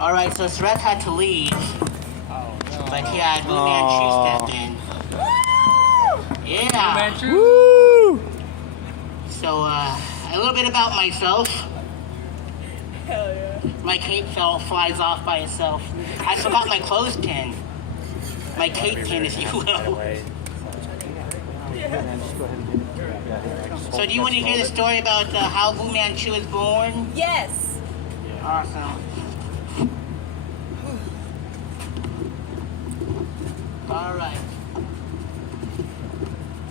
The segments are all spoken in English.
All right, so Sareth had to leave, but he had Blue Man Shoe step in. Yeah. Woo! So, a little bit about myself. Hell yeah. My cape flies off by itself. I forgot my clothespin. My cape pin, if you will. So do you want to hear the story about how Fu Manchu was born? Yes. Awesome. All right.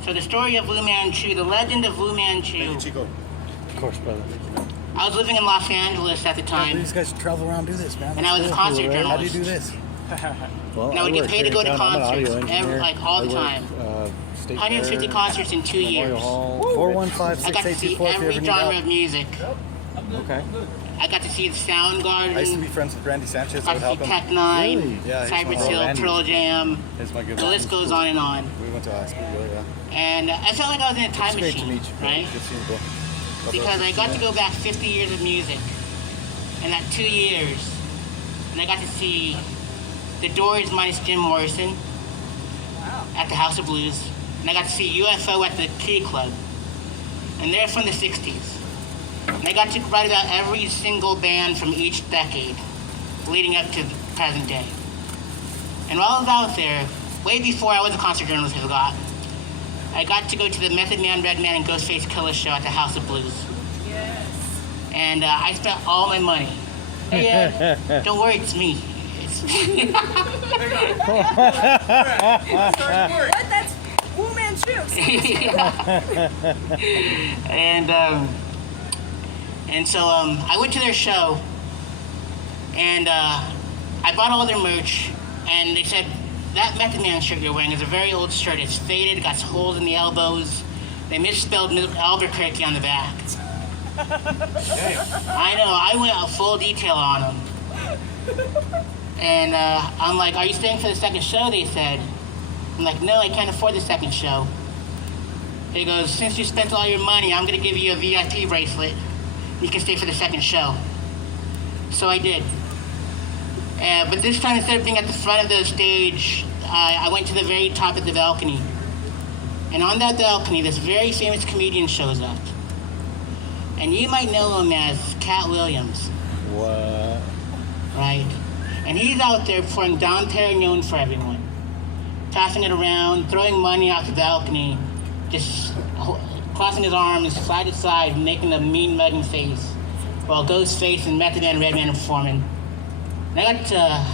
So the story of Fu Manchu, the legend of Fu Manchu. Chico. Of course, brother. I was living in Los Angeles at the time. These guys travel around and do this, man. And I was a concert journalist. How do you do this? Well, And I would get paid to go to concerts, all the time. 150 concerts in 2 years. 415 I got to see every genre of music. Okay. I got to see the Soundgarden. I used to be friends with Randy Sanchez. I got to see Tech Nine, Really? Yeah, he's Cypress my Hill, Randy. Pearl Jam. He's my good The buddy. list goes on and on. We went to high school together, yeah. And I felt like I was in a time It's great to machine, meet you. right? Good seeing you, bro. Because I got to go back 50 years of music in that 2 years. And I got to see the Doors minus Jim Morrison at the House of Blues. And I got to see UFO at the Key Club. And they're from the 60s. And I got to write about every single band from each decade leading up to the present day. And while I was out there, way before I was a concert journalist, I forgot, I got to go to the Method Man, Redman, and Ghostface Killah show at the House of Blues. Yes. And I spent all my money. Yeah, don't worry, it's me. It's What? That's Fu Manchu. And so I went to their show, and I bought all their merch, and they said, that Method Man shirt you're wearing is a very old shirt. It's faded, got holes in the elbows. They misspelled Albuquerque on the back. I know, I went out full detail on them. And I'm like, are you staying for the second show, they said. I'm like, no, I can't afford the second show. He goes, since you spent all your money, I'm gonna give you a VIP bracelet. You can stay for the second show. So I did. But this time, instead of being at the front of the stage, I went to the very top of the balcony. And on that balcony, this very famous comedian shows up. And you might know him as Cat Williams. What? Right? And he's out there pouring Dom Perignon for everyone. Passing it around, throwing money out the balcony, just crossing his arms side to side, making a mean mugging face, while Ghostface and Method Man and Redman are performing. And I got to,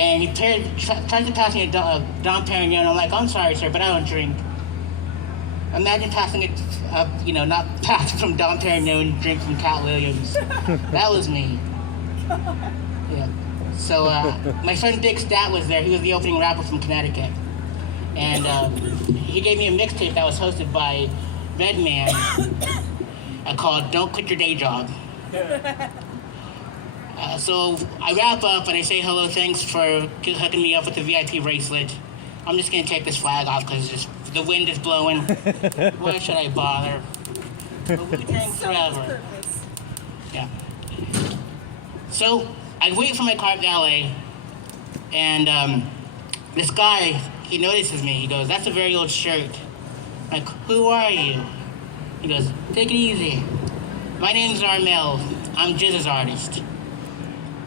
and he tried to pass me a Dom Perignon. I'm like, I'm sorry, sir, but I don't drink. Imagine passing it, not passing from Dom Perignon, drink from Cat Williams. That was me. Yeah. So my friend Big Stat was there. He was the opening rapper from Connecticut. And he gave me a mixtape that was hosted by Redman called Don't Quit Your Day Job. So I wrap up and I say hello, thanks for hooking me up with the VIP bracelet. I'm just gonna take this flag off because the wind is blowing. Why should I bother? Wu-Tang forever. Yeah. So I wait for my car at valet, and this guy, he notices me. He goes, that's a very old shirt. I'm like, who are you? He goes, take it easy. My name's Armel. I'm Jizz's artist.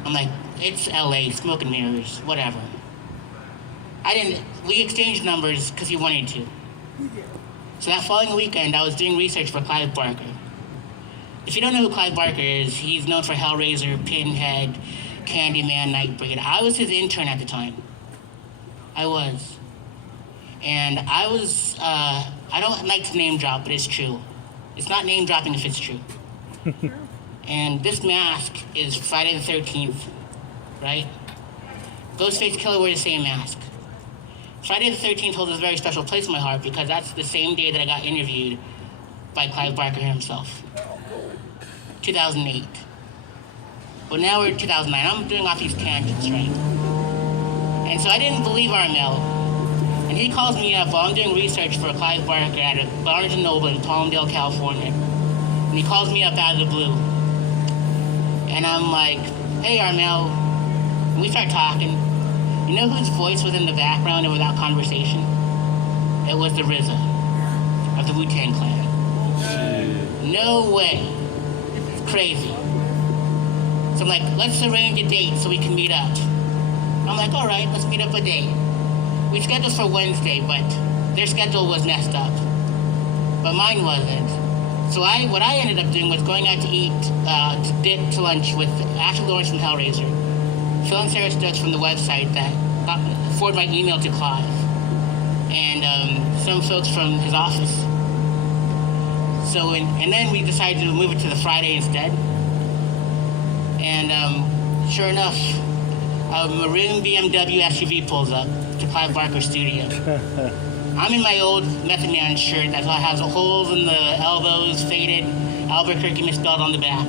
I'm like, it's LA, smoke and mirrors, whatever. We exchanged numbers because he wanted to. So that following weekend, I was doing research for Clive Barker. If you don't know who Clive Barker is, he's known for Hellraiser, Pinhead, Candyman, Nightbreed. I was his intern at the time. I was. And I was, I don't like to name drop, but it's true. It's not name dropping if it's true. And this mask is Friday the 13th, right? Ghostface Killah wore the same mask. Friday the 13th holds a very special place in my heart because that's the same day that I got interviewed by Clive Barker himself. 2008. But now we're in 2009. I'm doing off these tangents, right? And so I didn't believe Armel. And he calls me up while I'm doing research for Clive Barker at a Barnes & Noble in Palmdale, California. And he calls me up out of the blue. And I'm like, hey, Armel, And we started talking. You know whose voice was in the background of that conversation? It was the RZA of the Wu-Tang Clan. No way. It's crazy. So I'm like, let's arrange a date so we can meet up. I'm like, all right, let's meet up a date. We scheduled for Wednesday, but their schedule was messed up. But mine wasn't. So what I ended up doing was going out to eat, to lunch with Ashley Lawrence from Hellraiser, Phil and Sarah Stokes from the website that forwarded my email to Clive, and some folks from his office. So, and then we decided to move it to the Friday instead. And sure enough, a maroon BMW SUV pulls up to Clive Barker's studio. I'm in my old Method Man shirt that has holes in the elbows, faded, Albuquerque misspelled on the back.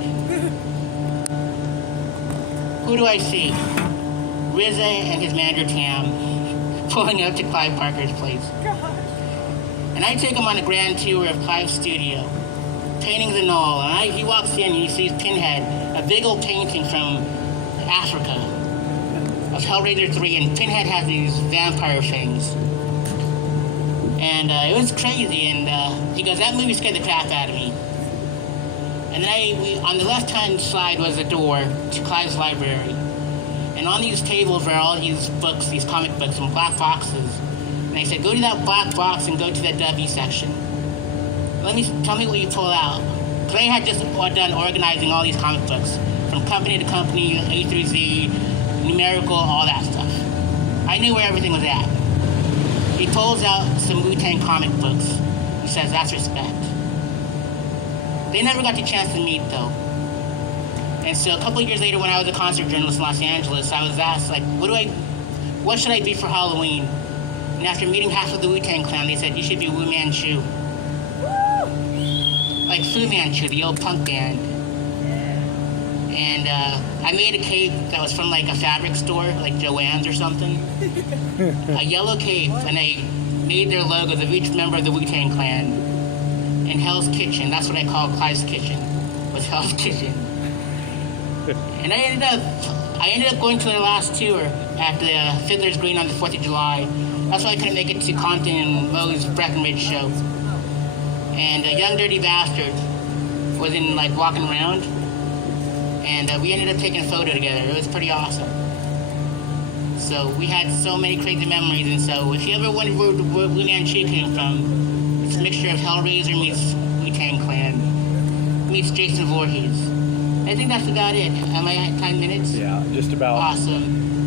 Who do I see? RZA and his manager Tam pulling up to Clive Barker's place. And I take him on a grand tour of Clive's studio, paintings and all. And he walks in and he sees Pinhead, a big old painting from Africa of Hellraiser 3, and Pinhead has these vampire fangs. And it was crazy, and he goes, that movie scared the crap out of me. And then on the left-hand side was a door to Clive's library. And on these tables were all these books, these comic books in black boxes. And I said, go to that black box and go to that W section. Tell me what you pull out. Because I had just done organizing all these comic books, from company to company, A through Z, numerical, all that stuff. I knew where everything was at. He pulls out some Wu-Tang comic books. He says, that's respect. They never got the chance to meet, though. And so a couple of years later, when I was a concert journalist in Los Angeles, I was asked, like, what should I be for Halloween? And after meeting half of the Wu-Tang Clan, they said, you should be Wu Manchu. Like Fu Manchu, the old punk band. And I made a cape that was from like a fabric store, like Joann's or something. A yellow cape, and I made their logos of each member of the Wu-Tang Clan. And Hell's Kitchen, that's what I call Clive's Kitchen, was Hell's Kitchen. And I ended up going to their last tour at the Fiddler's Green on the 4th of July. That's why I couldn't make it to Compton and Moe's Breckenridge show. And a Young Dirty Bastard was walking around. And we ended up taking a photo together. It was pretty awesome. So we had so many crazy memories. And so if you ever wondered where Wu Manchu came from, it's a mixture of Hellraiser meets Wu-Tang Clan, meets Jason Voorhees. I think that's about it. Am I at 10 minutes? Yeah, just about. Awesome.